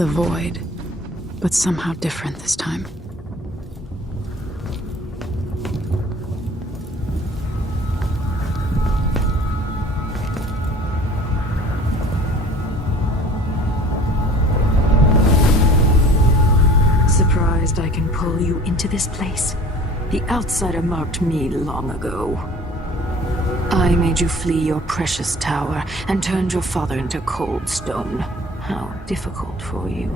the void, but somehow different this time. Surprised I can pull you into this place? The outsider marked me long ago. I made you flee your precious tower and turned your father into cold stone. How difficult for you.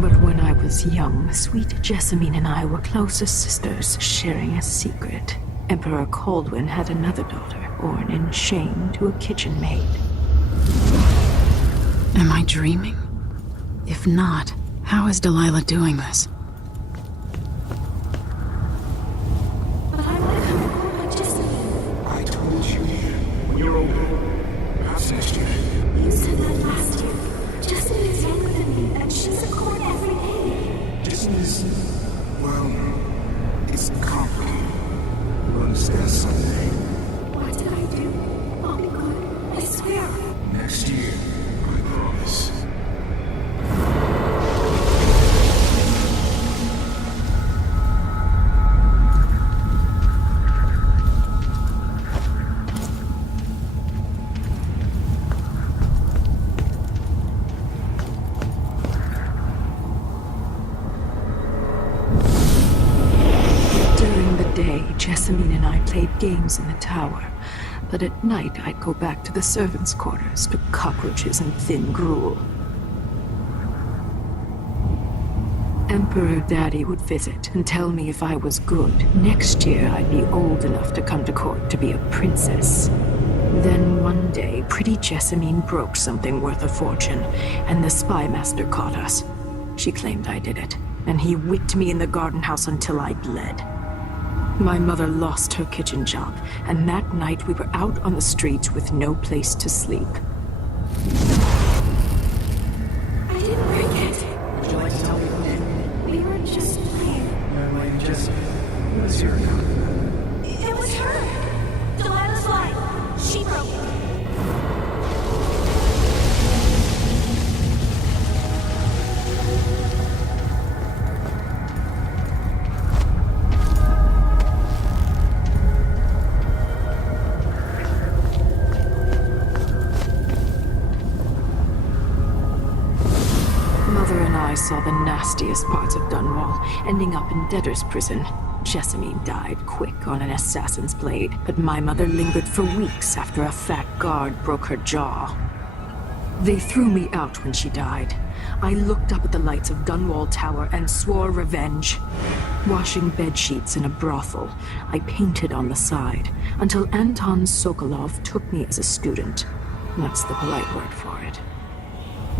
But when I was young, sweet Jessamine and I were close as sisters, sharing a secret. Emperor Kaldwin had another daughter, born in shame to a kitchen maid. Am I dreaming? If not, how is Delilah doing this? I told you when you're older. Perhaps next year. You said that last year. Justin is younger than me, and she's a court every day. Disney is, well, it's complicated. You'll understand someday. What did I do? I'll be good. I swear. Next year, I promise. Jessamine and I played games in the tower, but at night I'd go back to the servants' quarters to cockroaches and thin gruel. Emperor Daddy would visit and tell me if I was good. Next year I'd be old enough to come to court to be a princess. Then one day, pretty Jessamine broke something worth a fortune, and the spy master caught us. She claimed I did it, and he whipped me in the garden house until I bled. My mother lost her kitchen job, and that night we were out on the streets with no place to sleep. I didn't break it. Would you like to tell me who did? We were just playing. Young lady Jessie. Let's hear it now. It was her. Delilah's line. She broke it. I saw the nastiest parts of Dunwall, ending up in debtor's prison. Jessamine died quick on an assassin's blade, but my mother lingered for weeks after a fat guard broke her jaw. They threw me out when she died. I looked up at the lights of Dunwall Tower and swore revenge. Washing bedsheets in a brothel, I painted on the side, until Anton Sokolov took me as a student. That's the polite word for it.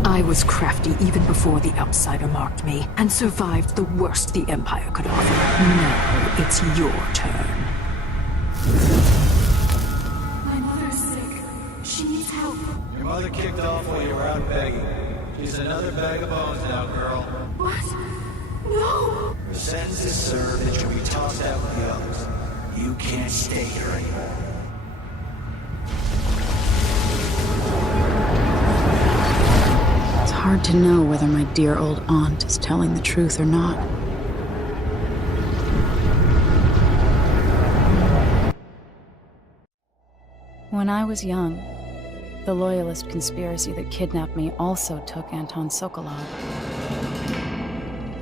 I was crafty even before the outsider marked me, and survived the worst the Empire could offer. Now it's your turn. My mother's sick. She needs help. Your mother kicked off while you were out begging. She's another bag of bones now, girl. What? No! Her sentence is served and she'll be tossed out with the others. You can't stay here anymore. It's hard to know whether my dear old aunt is telling the truth or not. When I was young, the Loyalist conspiracy that kidnapped me also took Anton Sokolov.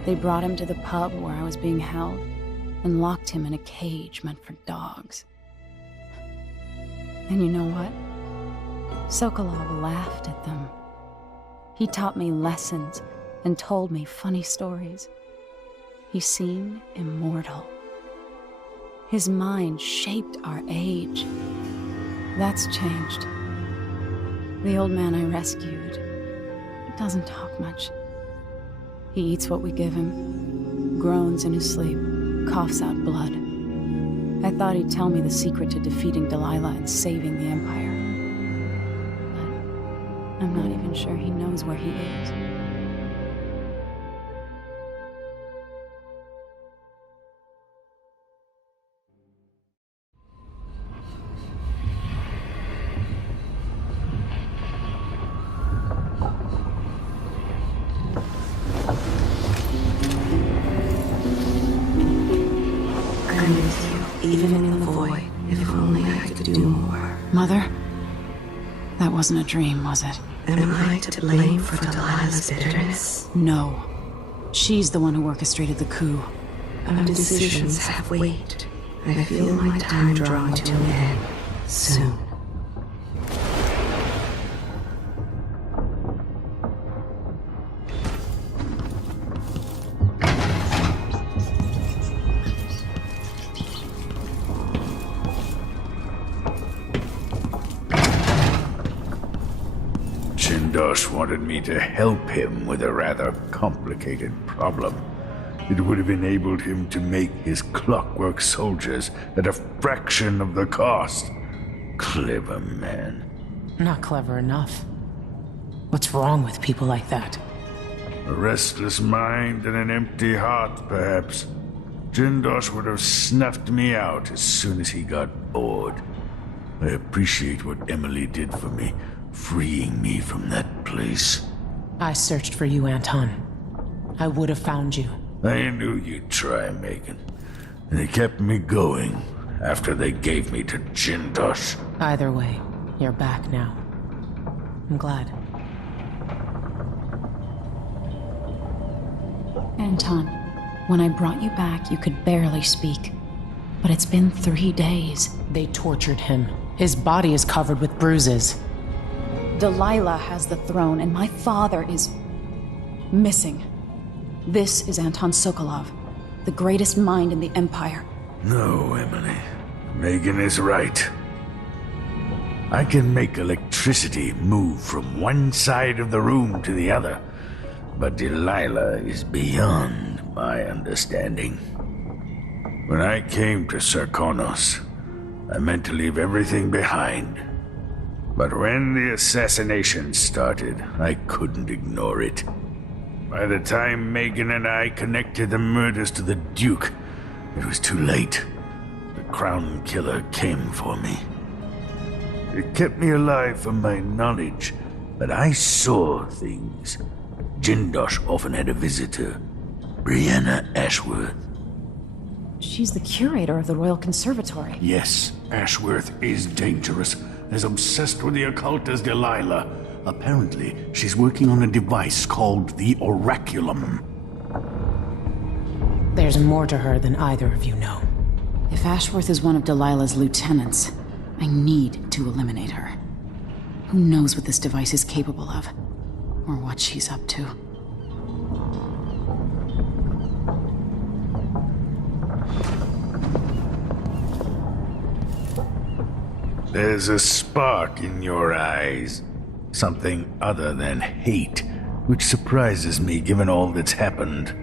They brought him to the pub where I was being held and locked him in a cage meant for dogs. And you know what? Sokolov laughed at them. He taught me lessons and told me funny stories. He seemed immortal. His mind shaped our age. That's changed. The old man I rescued doesn't talk much. He eats what we give him, groans in his sleep, coughs out blood. I thought he'd tell me the secret to defeating Delilah and saving the Empire. But I'm not even sure he knows where he is. I'm with you, even in the void. If only I could do more. Mother? That wasn't a dream, was it? Am I to blame for Delilah's bitterness? No. She's the one who orchestrated the coup. Our decisions have weight. I feel my time drawing to an end soon. Jindosh wanted me to help him with a rather complicated problem. It would have enabled him to make his clockwork soldiers at a fraction of the cost. Clever man. Not clever enough. What's wrong with people like that? A restless mind and an empty heart, perhaps. Jindosh would have snuffed me out as soon as he got bored. I appreciate what Emily did for me, freeing me from that place. I searched for you, Anton. I would have found you. I knew you'd try, Megan. And they kept me going after they gave me to Jindosh. Either way, you're back now. I'm glad. Anton, when I brought you back, you could barely speak. But it's been 3 days. They tortured him. His body is covered with bruises. Delilah has the throne, and my father is missing. This is Anton Sokolov, the greatest mind in the Empire. No, Emily. Megan is right. I can make electricity move from one side of the room to the other, but Delilah is beyond my understanding. When I came to Sarkonos, I meant to leave everything behind. But when the assassination started, I couldn't ignore it. By the time Megan and I connected the murders to the Duke, it was too late. The Crown Killer came for me. It kept me alive from my knowledge, but I saw things. Jindosh often had a visitor, Brianna Ashworth. She's the curator of the Royal Conservatory. Yes, Ashworth is dangerous, as obsessed with the occult as Delilah. Apparently, she's working on a device called the Oraculum. There's more to her than either of you know. If Ashworth is one of Delilah's lieutenants, I need to eliminate her. Who knows what this device is capable of, or what she's up to. There's a spark in your eyes. Something other than hate, which surprises me given all that's happened.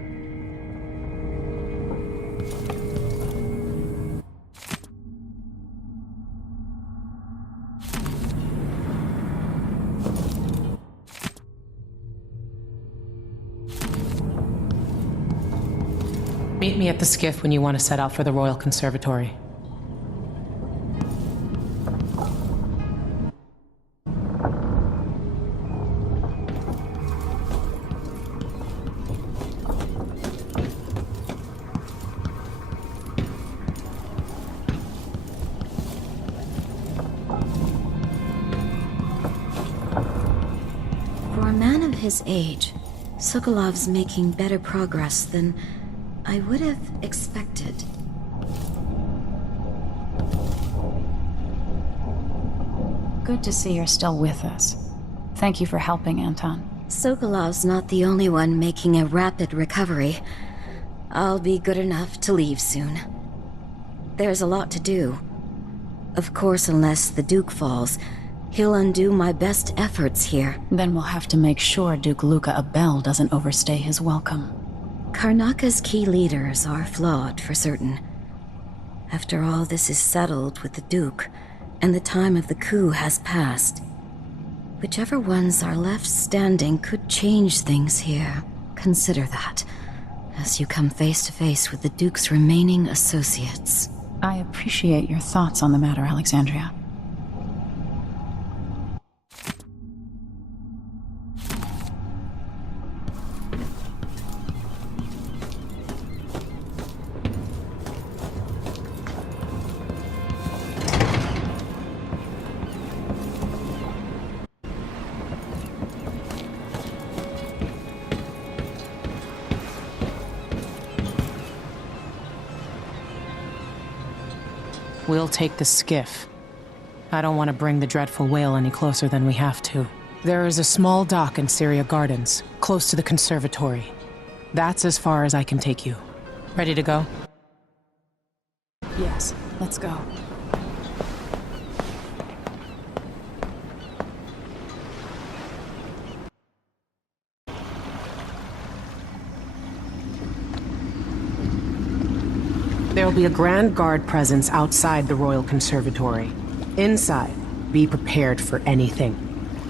Meet me at the skiff when you want to set out for the Royal Conservatory. For a man of his age, Sokolov's making better progress than I would have expected. Good to see you're still with us. Thank you for helping, Anton. Sokolov's not the only one making a rapid recovery. I'll be good enough to leave soon. There's a lot to do. Of course, unless the Duke falls, he'll undo my best efforts here. Then we'll have to make sure Duke Luca Abel doesn't overstay his welcome. Karnaka's key leaders are flawed, for certain. After all this is settled with the Duke, and the time of the coup has passed, whichever ones are left standing could change things here. Consider that, as you come face to face with the Duke's remaining associates. I appreciate your thoughts on the matter, Alexandria. We'll take the skiff. I don't want to bring the dreadful whale any closer than we have to. There is a small dock in Syria Gardens, close to the conservatory. That's as far as I can take you. Ready to go? Yes, let's go. There'll be a Grand Guard presence outside the Royal Conservatory. Inside, be prepared for anything.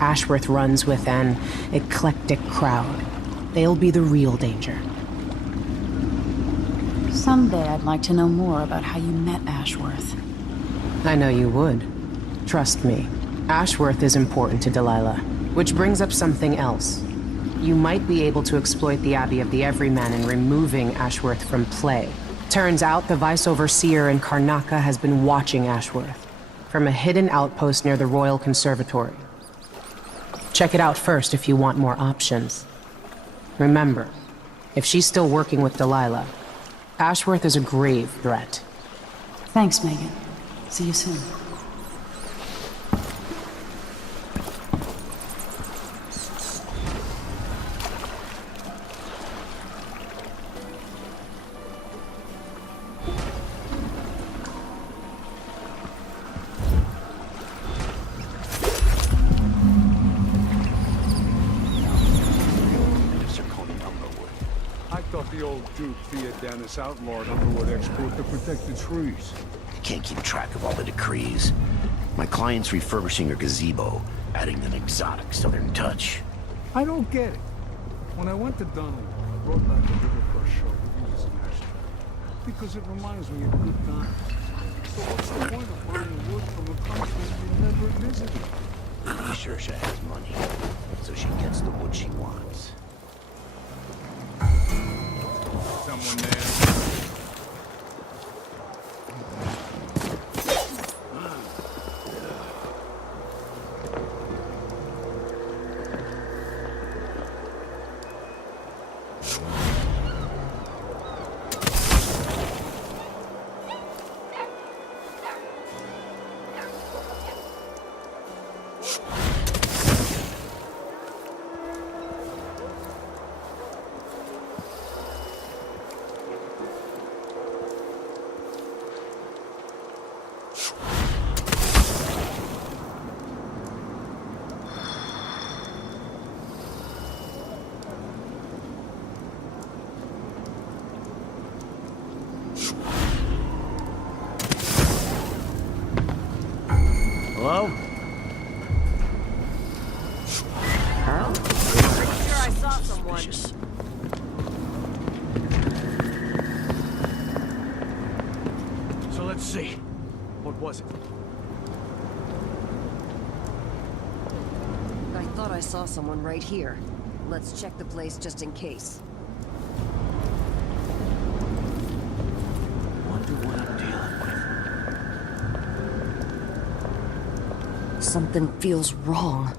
Ashworth runs with an eclectic crowd. They'll be the real danger. Someday I'd like to know more about how you met Ashworth. I know you would. Trust me. Ashworth is important to Delilah. Which brings up something else. You might be able to exploit the Abbey of the Everyman in removing Ashworth from play. Turns out the Vice Overseer in Karnaca has been watching Ashworth from a hidden outpost near the Royal Conservatory. Check it out first if you want more options. Remember, if she's still working with Delilah, Ashworth is a grave threat. Thanks, Megan. See you soon. The old Duke via Dennis outlawed Underwood export to protect the trees. I can't keep track of all the decrees. My client's refurbishing her gazebo, adding an exotic southern touch. I don't get it. When I went to Dunwood, I brought back the Rivercrest show to use as an ashtray. Because it reminds me of good times. So what's the point of buying wood from a country you never visited? Be sure she has money, so she gets the wood she wants. Someone there. Hello? I'm pretty sure I saw someone. So let's see. What was it? I thought I saw someone right here. Let's check the place just in case. Wonder what I'm dealing with. Something feels wrong.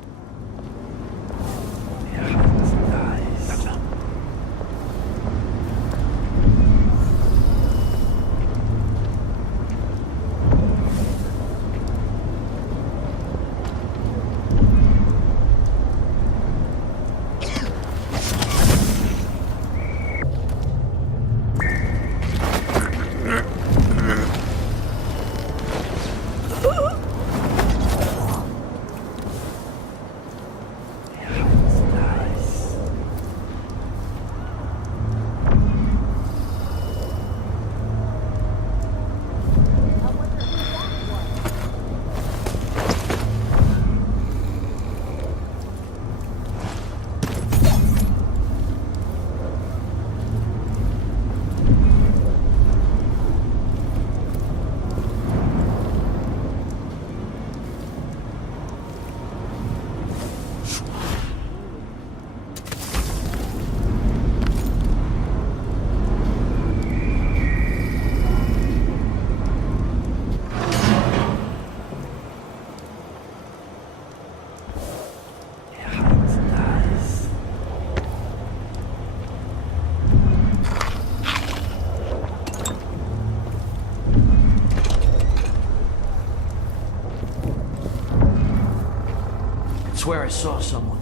swear I saw someone.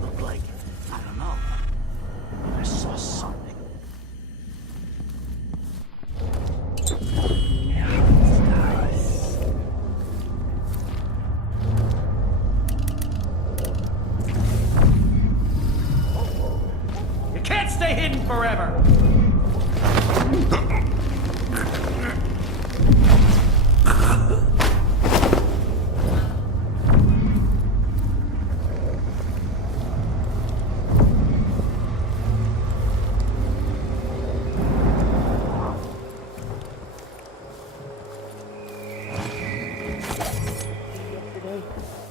Looked like, I don't know. I saw something. You can't stay hidden forever!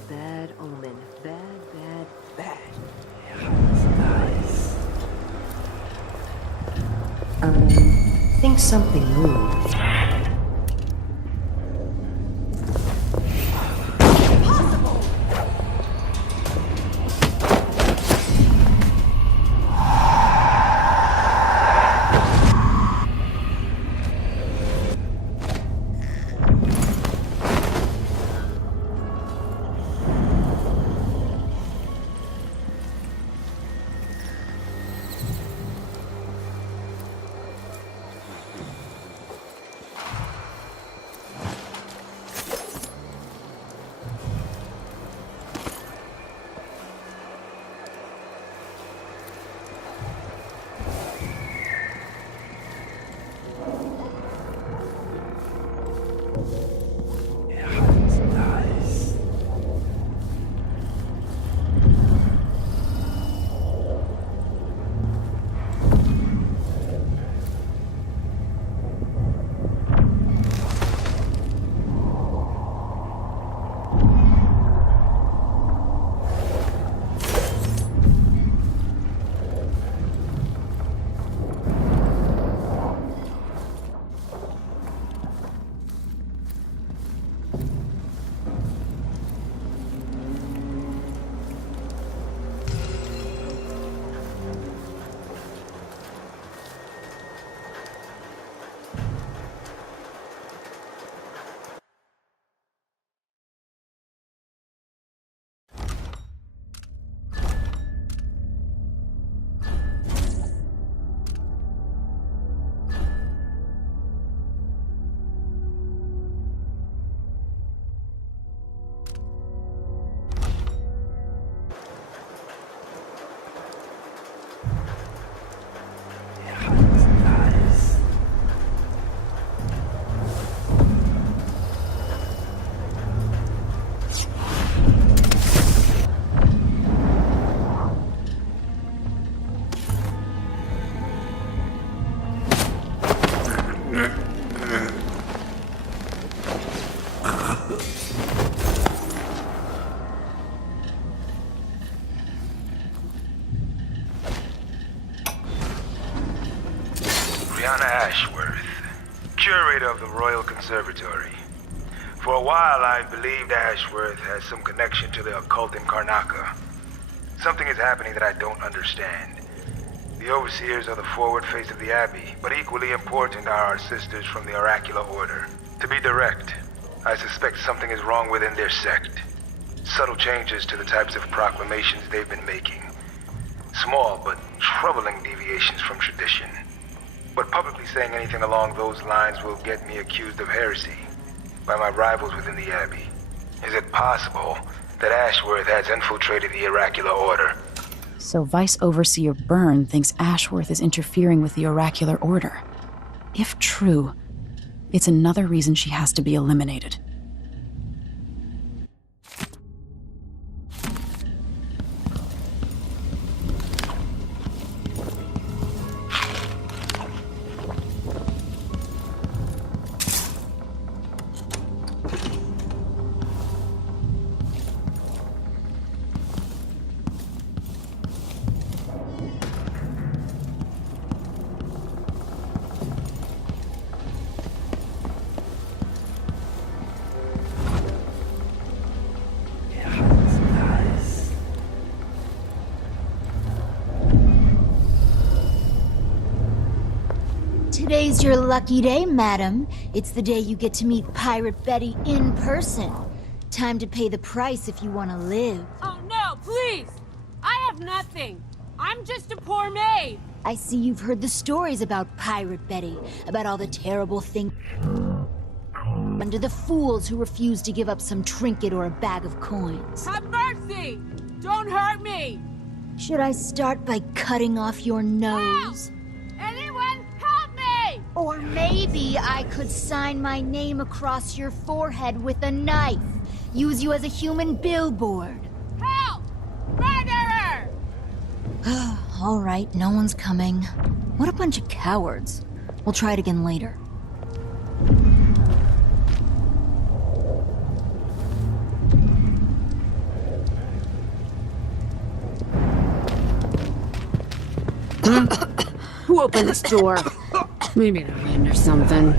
Bad omen. Bad. Think something moved. Ashworth, curator of the Royal Conservatory. For a while, I believed Ashworth has some connection to the occult in Karnaca. Something is happening that I don't understand. The overseers are the forward face of the Abbey, but equally important are our sisters from the Oracular Order. To be direct, I suspect something is wrong within their sect. Subtle changes to the types of proclamations they've been making. Small but troubling deviations from tradition. But publicly saying anything along those lines will get me accused of heresy by my rivals within the Abbey. Is it possible that Ashworth has infiltrated the Oracular Order? So Vice Overseer Byrne thinks Ashworth is interfering with the Oracular Order. If true, it's another reason she has to be eliminated. Today's your lucky day, madam. It's the day you get to meet Pirate Betty in person. Time to pay the price if you want to live. Oh no, please! I have nothing. I'm just a poor maid. I see you've heard the stories about Pirate Betty, about all the terrible things under the fools who refuse to give up some trinket or a bag of coins. Have mercy! Don't hurt me! Should I start by cutting off your nose? Help! Anyone help me! Or maybe I could sign my name across your forehead with a knife. Use you as a human billboard. Help! Murderer! All right, no one's coming. What a bunch of cowards. We'll try it again later. Who opened this door? Maybe the wind or something.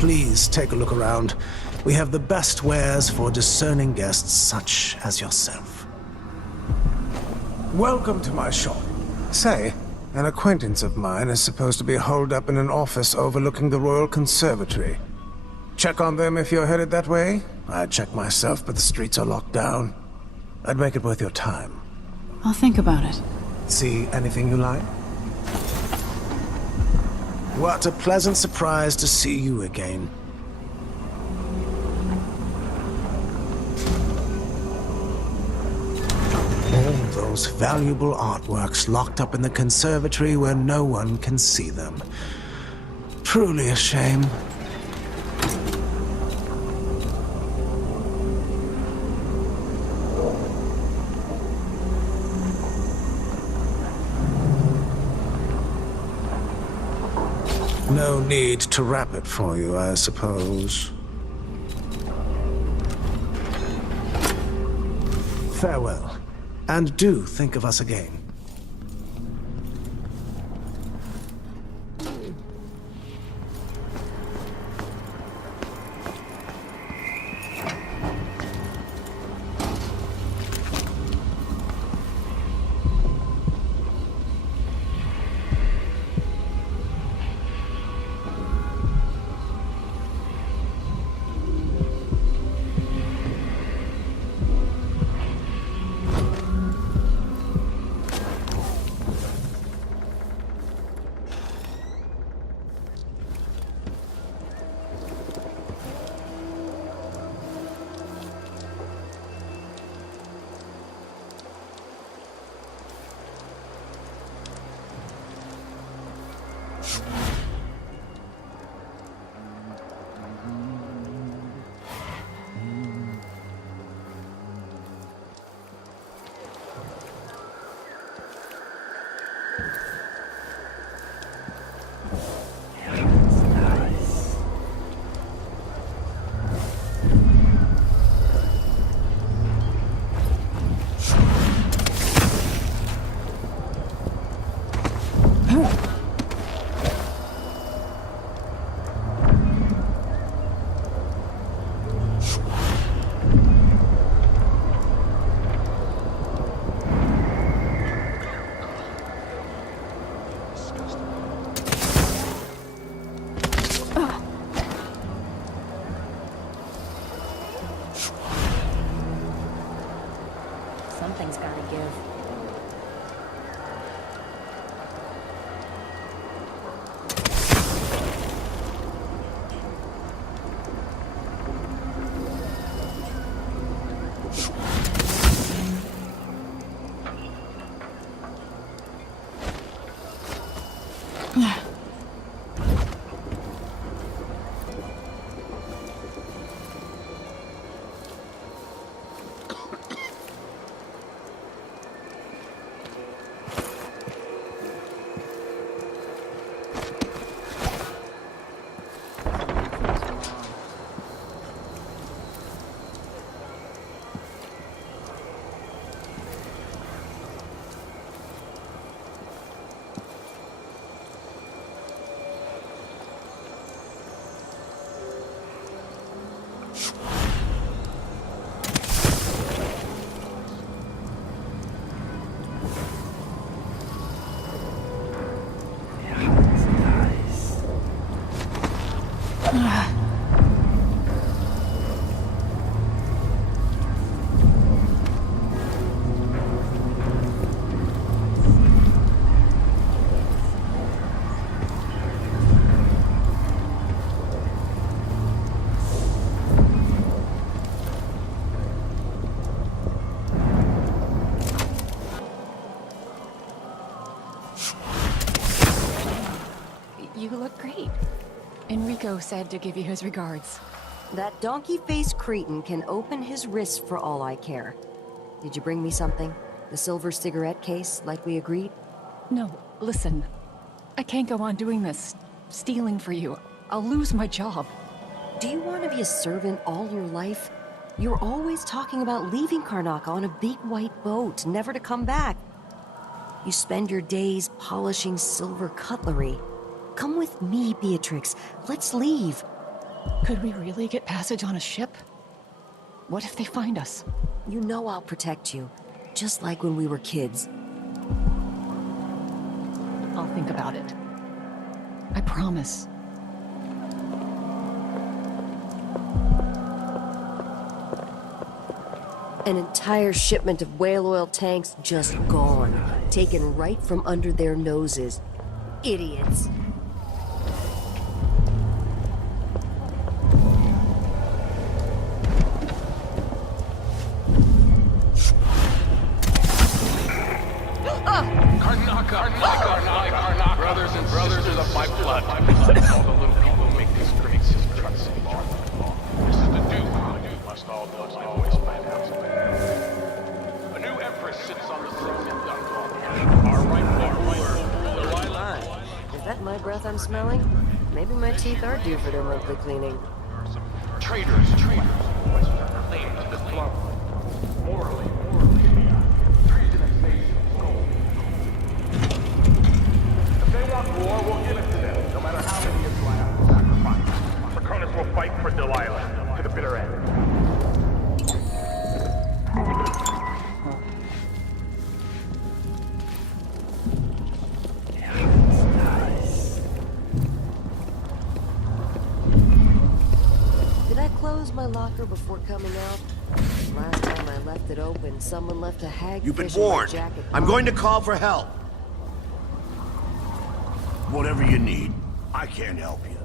Please take a look around. We have the best wares for discerning guests such as yourself. Welcome to my shop. Say, an acquaintance of mine is supposed to be holed up in an office overlooking the Royal Conservatory. Check on them if you're headed that way. I'd check myself, but the streets are locked down. I'd make it worth your time. I'll think about it. See anything you like? What a pleasant surprise to see you again. All those valuable artworks locked up in the conservatory where no one can see them. Truly a shame. No need to wrap it for you, I suppose. Farewell, and do think of us again. give. You look great. Enrico said to give you his regards. That donkey-faced cretin can open his wrist for all I care. Did you bring me something? The silver cigarette case, like we agreed? No, listen. I can't go on doing this. Stealing for you. I'll lose my job. Do you want to be a servant all your life? You're always talking about leaving Karnaca on a big white boat, never to come back. You spend your days polishing silver cutlery. Come with me, Beatrix. Let's leave. Could we really get passage on a ship? What if they find us? You know I'll protect you, just like when we were kids. I'll think about it. I promise. An entire shipment of whale oil tanks just gone, taken right from under their noses. Idiots. Karnaca. Brothers and sisters of my blood. All the little people who make these great struts and bars. This is the Duke. Must always find out. A new empress sits on the throne in Dunwall. Our rightful ruler, Delilah. Is that my breath I'm smelling? Maybe my teeth are due for their monthly cleaning. Traitors. Claim to the throne. Morally. War, we'll give it to them, no matter how many of you I have to sacrifice. The Cronus will fight for Delilah to the bitter end. Did I close my locker before coming out? Last time I left it open, someone left a hagfish You've been in my warned. jacket I'm pocket. going to call for help. Whatever you need, I can't help you.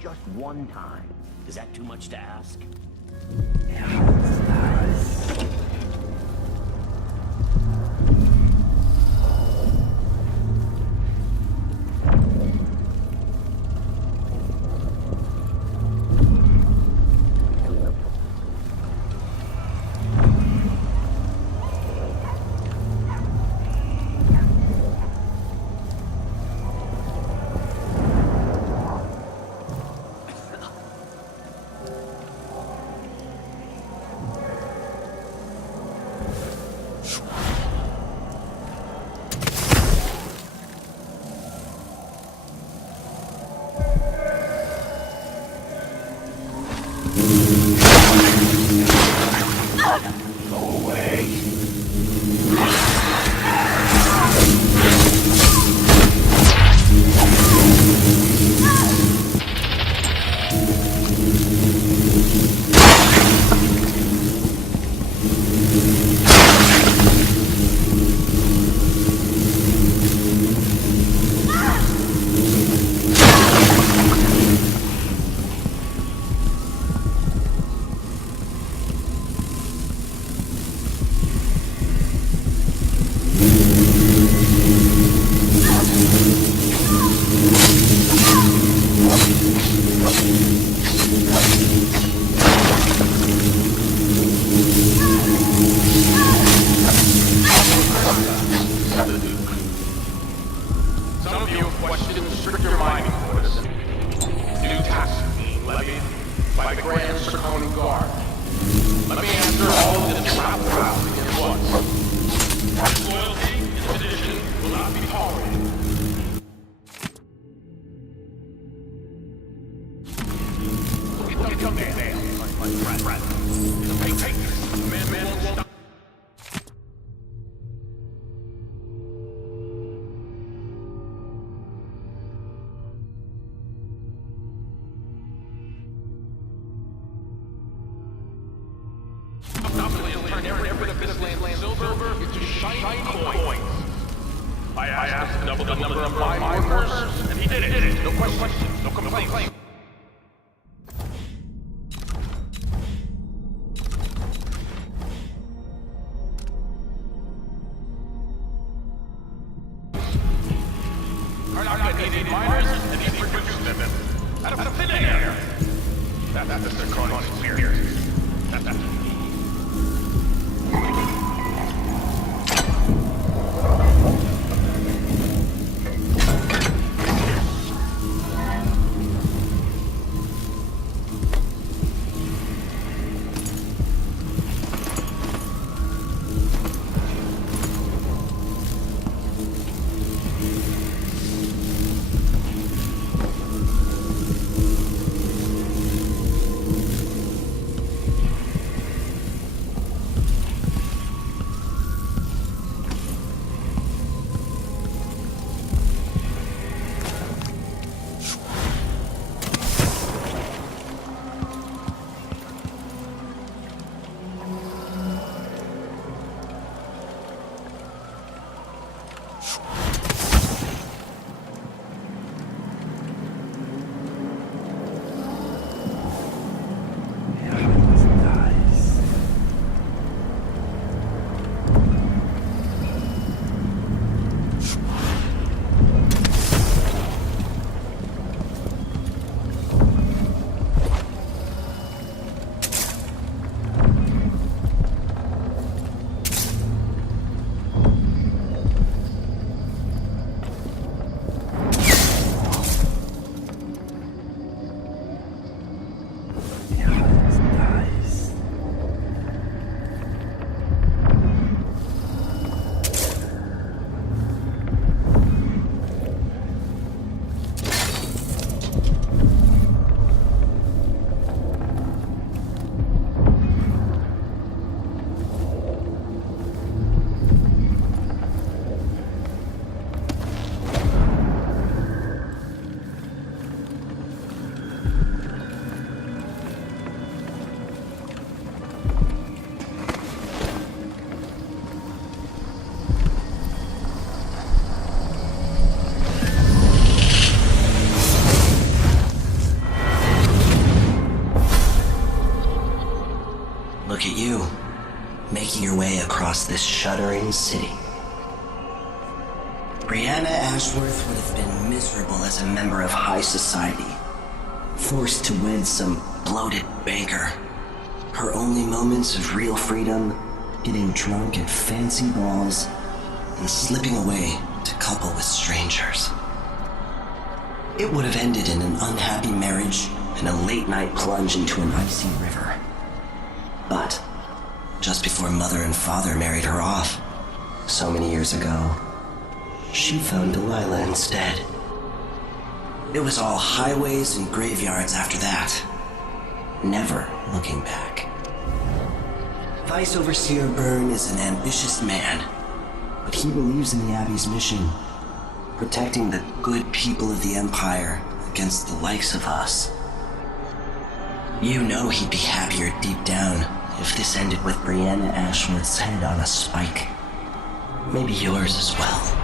Just one time. Is that too much to ask? Go away. Some of you have questioned stricter mining orders. New tasks being levied by the Grand Circoni Guard. Let me answer all of this travel rousing at once. Disloyalty in addition will not be tolerated. Look at come there, my friend. Take this. Man won't stop. Turn every bit of this land silver into shiny coins. I asked to double the number of mine workers, and he did it. No question, no complaint. Karnaka needed miners, and he produced them out of thin air. That's the Circonian spirit. That's Look at you, making your way across this shuddering city. Brianna Ashworth would have been miserable as a member of high society, forced to wed some bloated banker. Her only moments of real freedom, getting drunk at fancy balls, and slipping away to couple with strangers. It would have ended in an unhappy marriage and a late-night plunge into an icy river. But just before Mother and Father married her off, so many years ago, she found Delilah instead. It was all highways and graveyards after that, never looking back. Vice Overseer Byrne is an ambitious man, but he believes in the Abbey's mission, protecting the good people of the Empire against the likes of us. You know he'd be happier deep down if this ended with Brianna Ashworth's head on a spike. Maybe yours as well.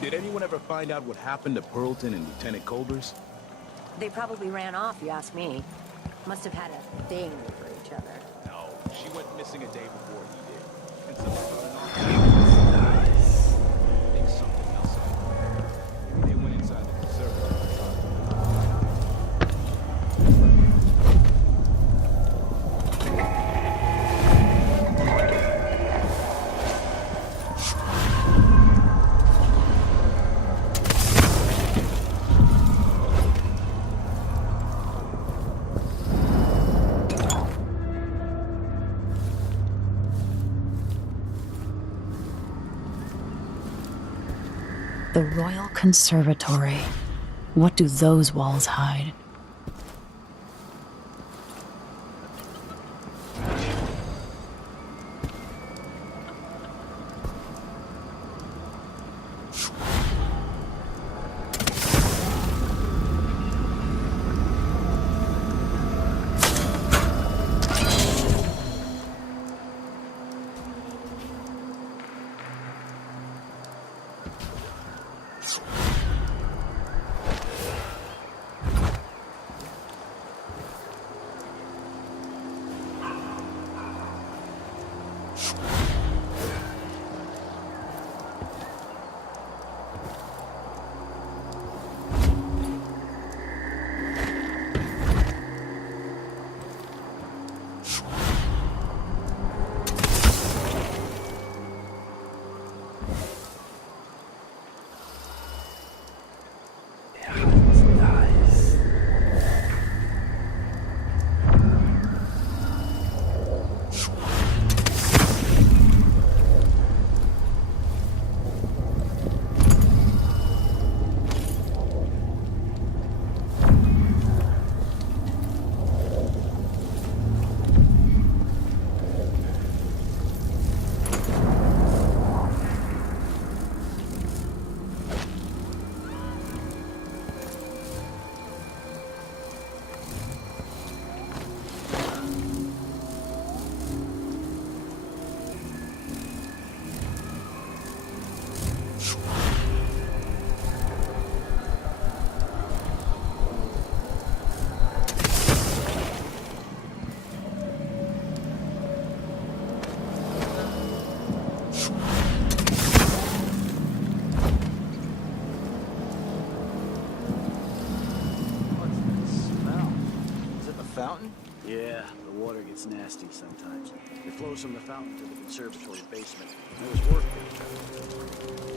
Did anyone ever find out what happened to Pearlton and Lieutenant Colbers? They probably ran off, you ask me. Must have had a thing for each other. No, she went missing a day before he did. And I think something else happened. Maybe they went inside the conservatory. The Royal Conservatory. What do those walls hide? Fountain? Yeah, the water gets nasty sometimes. It flows from the fountain to the conservatory basement. It was worth it.